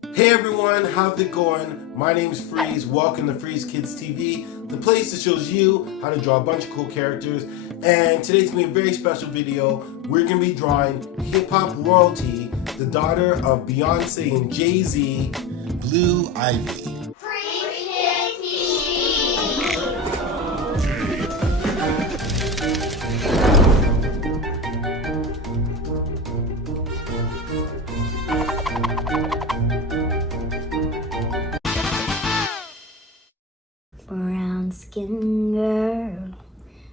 Hey everyone, how's it going? My name's Freeze. Welcome to Freeze Kids TV, the place that shows you how to draw a bunch of cool characters. And today's gonna be a very special video. We're gonna be drawing hip-hop royalty, the daughter of Beyoncé and Jay-Z, Blue Ivy. Brown skin girl,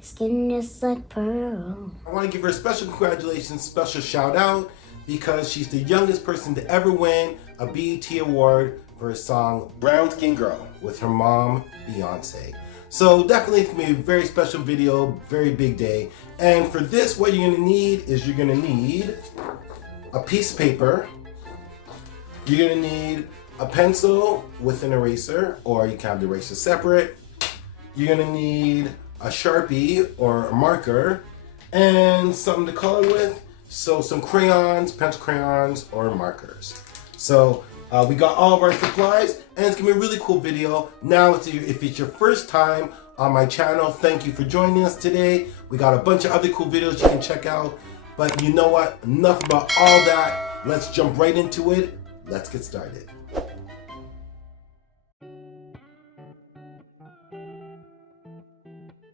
skin just like pearl. I want to give her a special congratulations, special shout out, because she's the youngest person to ever win a BET award for her song Brown Skin Girl with her mom, Beyoncé. So definitely it's going to be a very special video, very big day. And for this, what you're going to need is you're going to need a piece of paper. You're going to need a pencil with an eraser, or you can have the eraser separate. You're going to need a Sharpie or a marker and something to color with. So some crayons, pencil crayons, or markers. So we got all of our supplies, and it's gonna be a really cool video. Now, if it's your first time on my channel, thank you for joining us today. We got a bunch of other cool videos you can check out. But you know what? Enough about all that. Let's jump right into it. Let's get started.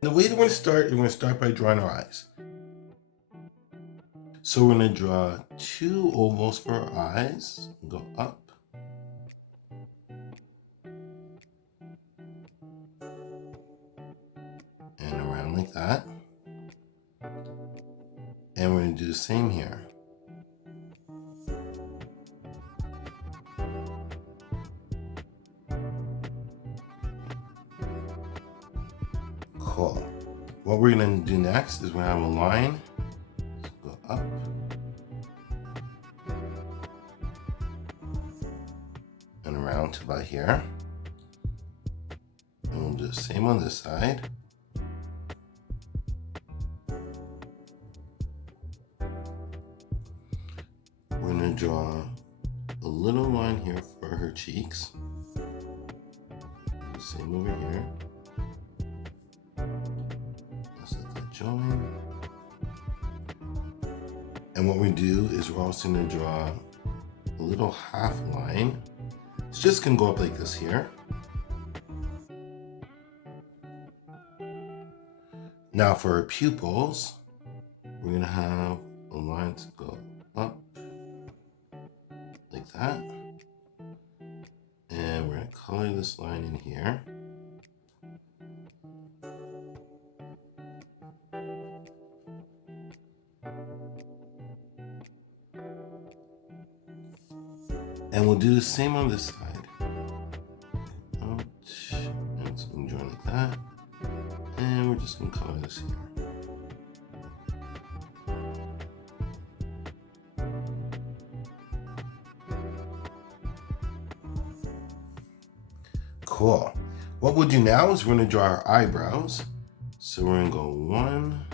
The way that we're going to start by drawing our eyes. So we're going to draw two ovals for our eyes. Go up. And around like that. And we're going to do the same here. Cool. What we're going to do next is we're going to have a line. Go up. And around to about here. And we'll do the same on this side. We're going to draw a little line here for her cheeks. The same over here. Let's let that join. And what we do is we're also going to draw a little half line. It's just going to go up like this here. Now for our pupils, we're going to have a line to go up like that. And we're going to color this line in here. And we'll do the same on this side. Ouch. And it's going to join like that. And we're just going to color this here. Cool. What we'll do now is we're going to draw our eyebrows. So we're going to go 1,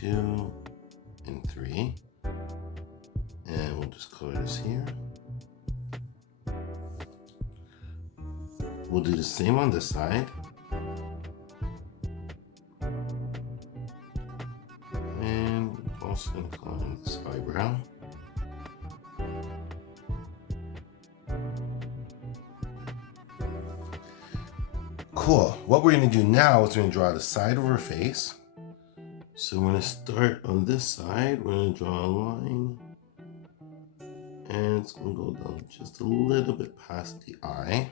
2, and 3. And we'll just color this here. We'll do the same on this side. And we're also going to color in this eyebrow. Cool. What we're going to do now is we're going to draw the side of her face. So we're going to start on this side. We're going to draw a line. And it's going to go down just a little bit past the eye.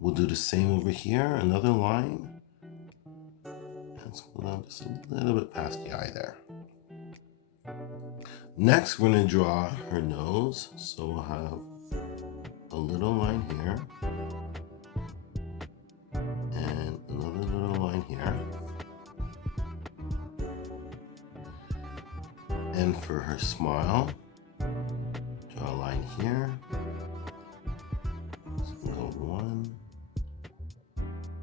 We'll do the same over here, another line. And it's going down just a little bit past the eye there. Next, we're going to draw her nose. So we'll have a little line here. And another little line here. And for her smile, draw a line here. So we'll go 1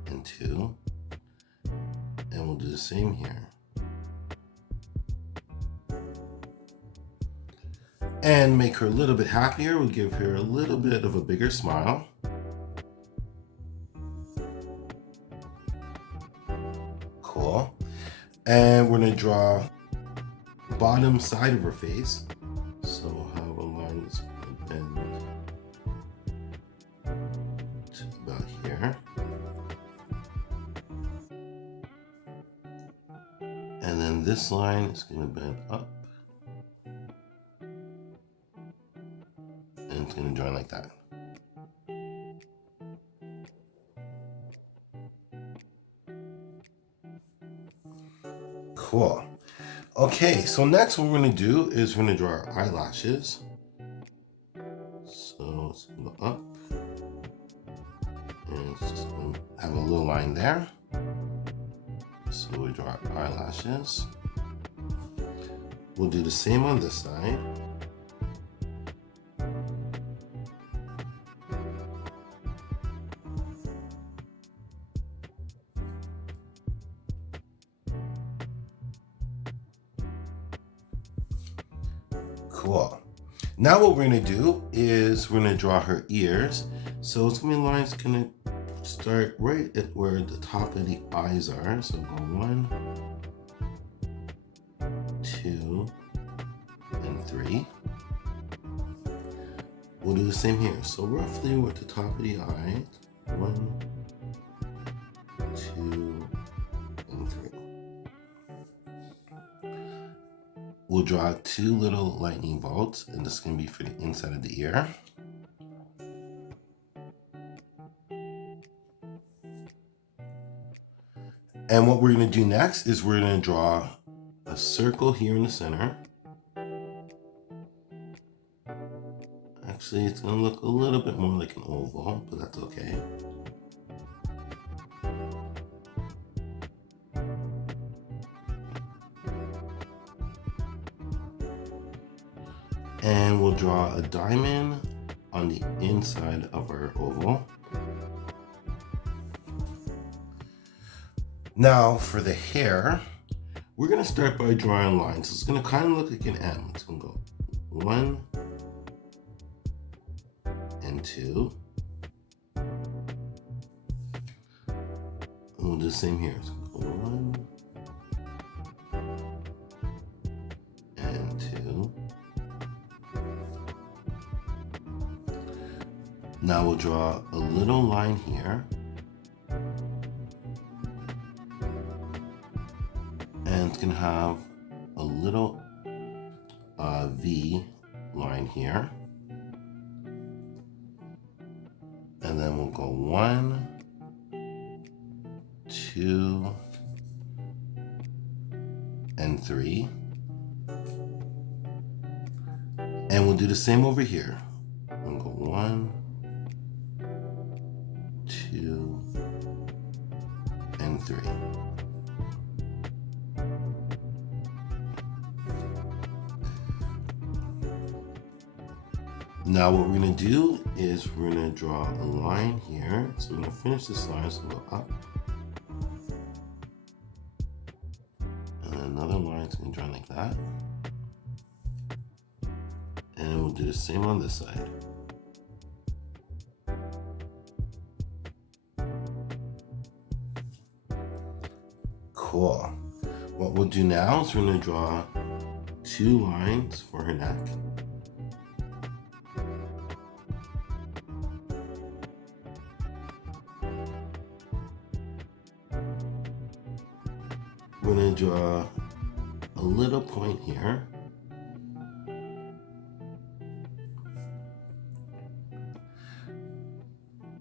and 2. And we'll do the same here. And make her a little bit happier, we'll give her a little bit of a bigger smile. Cool. And we're gonna draw bottom side of her face. So we'll have a line that's gonna bend to about here. And then this line is gonna bend up. And it's gonna join like that. Cool. Okay, so next what we're gonna do is we're gonna draw our eyelashes. So it's gonna go up. And it's just gonna have a little line there. So we draw our eyelashes. We'll do the same on this side. Cool. Now what we're gonna do is we're gonna draw her ears. So it's gonna be lines gonna start right at where the top of the eyes are. So go 1, 2, and 3. We'll do the same here. So roughly with the top of the eye, 1, 2, and 3. We'll draw 2 little lightning bolts, and this is going to be for the inside of the ear. And what we're going to do next is we're going to draw a circle here in the center. Actually, it's going to look a little bit more like an oval, but that's okay. And we'll draw a diamond on the inside of our oval. Now for the hair, we're gonna start by drawing lines. So it's gonna kind of look like an M. It's gonna go 1 and 2. And we'll do the same here. So go 1 and 2. Now we'll draw a little line here. And it's gonna have a little V line here. And then we'll go 1, 2, and 3. And we'll do the same over here. We'll go 1, 2, and 3. Now what we're going to do is we're going to draw a line here. So we're going to finish this line, so we'll go up. And then another line is going to draw like that. And we'll do the same on this side. Cool. What we'll do now is we're going to draw 2 lines for her neck. We're going to draw a little point here.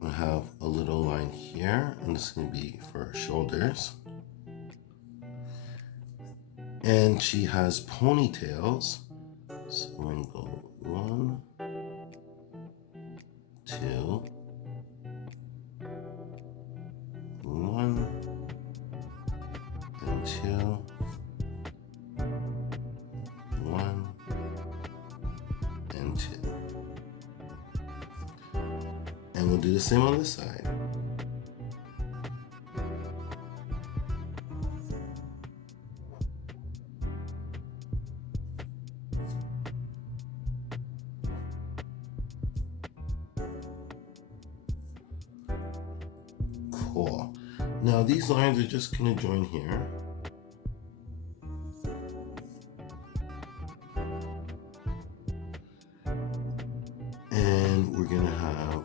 We'll have a little line here, and this is going to be for her shoulders. And she has ponytails, so we're going to go 1, 2, 1, and 2, 1, and 2. And we'll do the same on this side. Cool. Now these lines are just gonna join here. And we're gonna have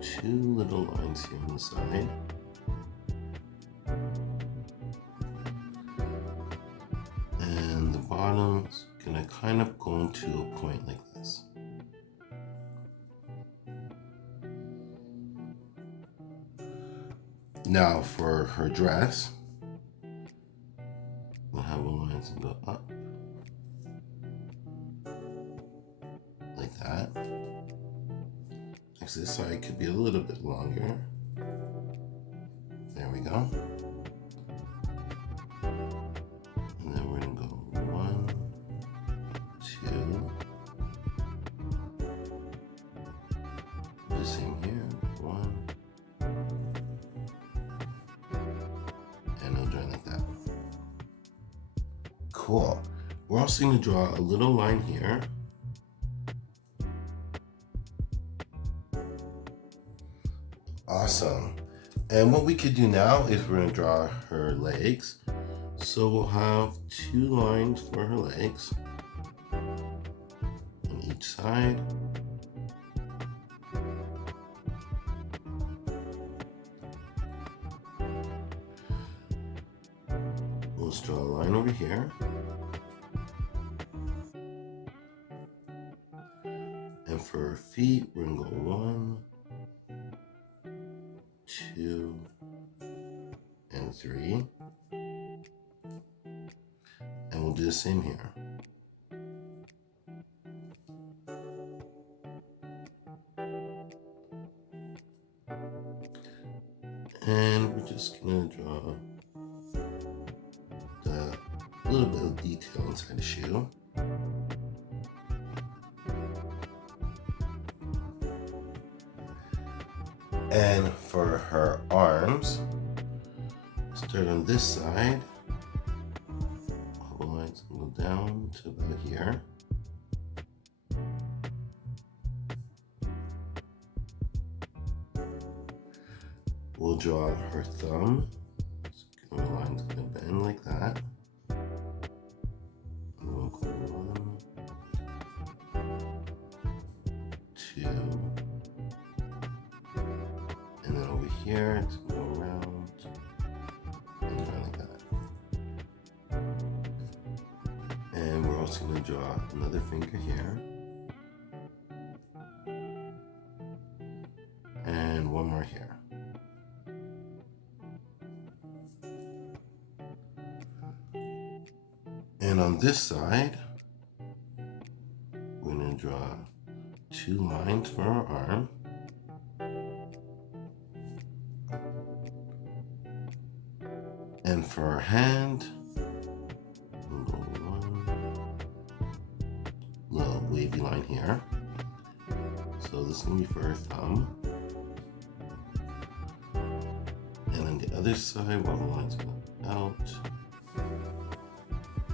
two little lines here on the side. And the bottom's gonna kind of go into a point like this. Now for her dress, we'll have a lines that go up like that. Actually, this side could be a little bit longer. There we go. And then we're gonna go 1, 2. Do the same here. 1. And it'll join like that. Cool. We're also going to draw a little line here. Awesome. And what we could do now is we're going to draw her legs. So we'll have 2 lines for her legs on each side. Let's draw a line over here. And for her feet, we're gonna go 1, 2, and 3. And we'll do the same here. And we're just gonna draw a little bit of detail inside the shoe. And for her arms, start on this side. All the lines will go down to about here. We'll draw her thumb. So the line's gonna bend like that. And we'll go 1, 2, and then over here it's gonna go around and join like that. And we're also gonna draw another finger here. And one more here. And on this side, we're going to draw 2 lines for our arm. And for our hand, we'll go 1 little wavy line here. So this is going to be for our thumb. And on the other side, while the lines go out,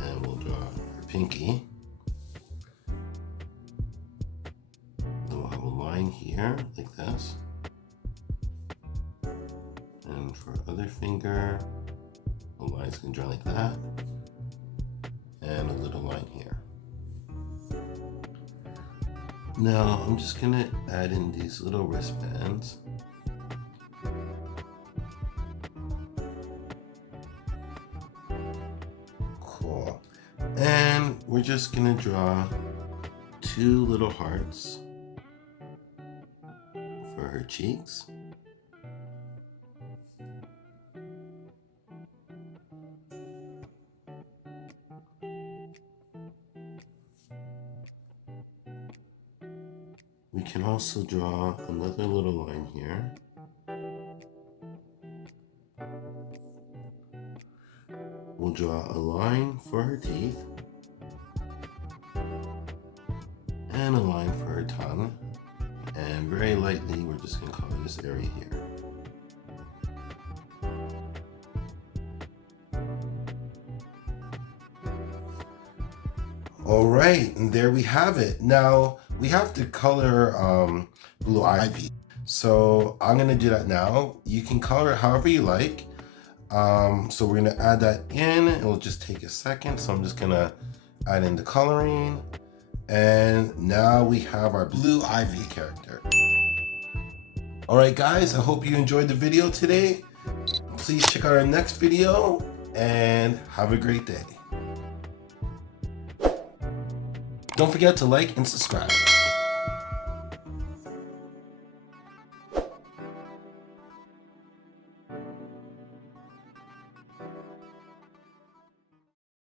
and we'll draw her pinky. Then we'll have a line here, like this. And for our other finger, the line's gonna draw like that. And a little line here. Now, I'm just gonna add in these little wristbands. Cool. And we're just gonna draw 2 little hearts for her cheeks. We can also draw another little line here. We'll draw a line for her teeth and a line for her tongue, and very lightly we're just going to color this area here. All right, and there we have it. Now we have to color Blue Ivy. So I'm gonna do that now. You can color it however you like. So we're gonna add that in. It will just take a second. So I'm just gonna add in the coloring. And now we have our blue ivy character. All right, guys, I hope you enjoyed the video today. Please check out our next video and have a great day. Don't forget to like and subscribe.